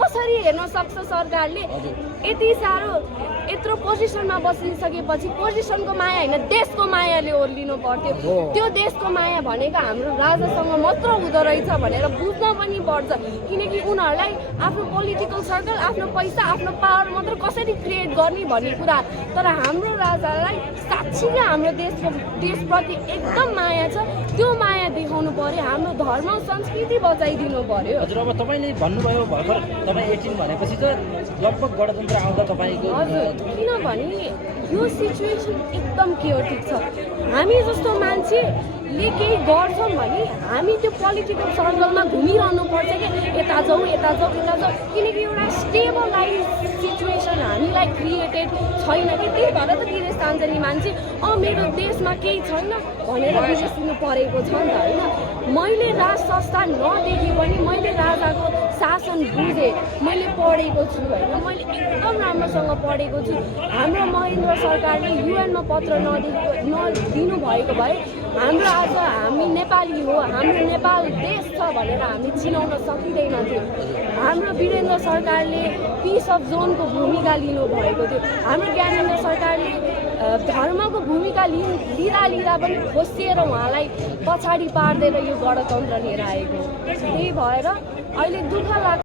कसरी हेर्न सक्छ सरकारले? यति साह्रो यत्रो पोजिसनमा बसिसकेपछि पोजिसनको माया होइन देशको मायाले ओर्लिनु पर्थ्यो। त्यो देशको माया भनेको हाम्रो राजासँग मात्र हुँदो रहेछ भनेर बुझ्न पनि पर्छ, किनकि उनीहरूलाई आफ्नो पोलिटिकल सर्कल, आफ्नो पैसा, आफ्नो पावर मात्र कसरी क्रिएट गर्ने भन्ने कुरा। तर हाम्रो राजालाई साँच्चै हाम्रो देशप्रति एकदम माया छ। त्यो माया देखाउनु पर्यो, हाम्रो धर्म संस्कृति बचाइदिनु पर्यो। हजुर, अब तपाईँले भन्नुभयो भर्खर तपाईँ 18 भनेपछि त लगभग गणतन्त्र आउँदा तपाईँको। हजुर, किनभने यो सिचुएसन एकदम क्योटिक छ। हामी जस्तो मान्छेले केही गर्छौँ भने हामी त्यो पोलिटिकल सर्कलमा घुमिरहनु पर्छ कि यता जाउँ यता जाउँ यता जाउँ, किनकि एउटा स्टेबलाइज सिचुएसन हामीलाई क्रिएटेड छैन कि। त्यही भएर त विदेश जान्छ नि मान्छे, मेरो देशमा केही छैन भनेर विदेशिनु परेको छ नि त होइन। मैले राज संस्था नदेखे पनि मैले राजाको शासन बुझेँ, मैले पढेको छु होइन, मैले एकदम राम्रोसँग पढेको छु। हाम्रो महेन्द्र सरकारले युएनमा पत्र नदिनु भएको भए हाम्रो आज हामी नेपाली हो, हाम्रो नेपाल देश छ भनेर हामी चिनाउन सकिँदैन थियो। हाम्रो वीरेन्द्र सरकारले पिस अफ जोनको भूमिका लिनुभएको थियो। हाम्रो ज्ञानेन्द्र सरकारले धर्मको भूमिका लिँदा पनि खोसिएर उहाँलाई पछाडि पार्दैन यो गणतन्त्र लिएर आएको। त्यही भएर अहिले दुःख लाग्छ।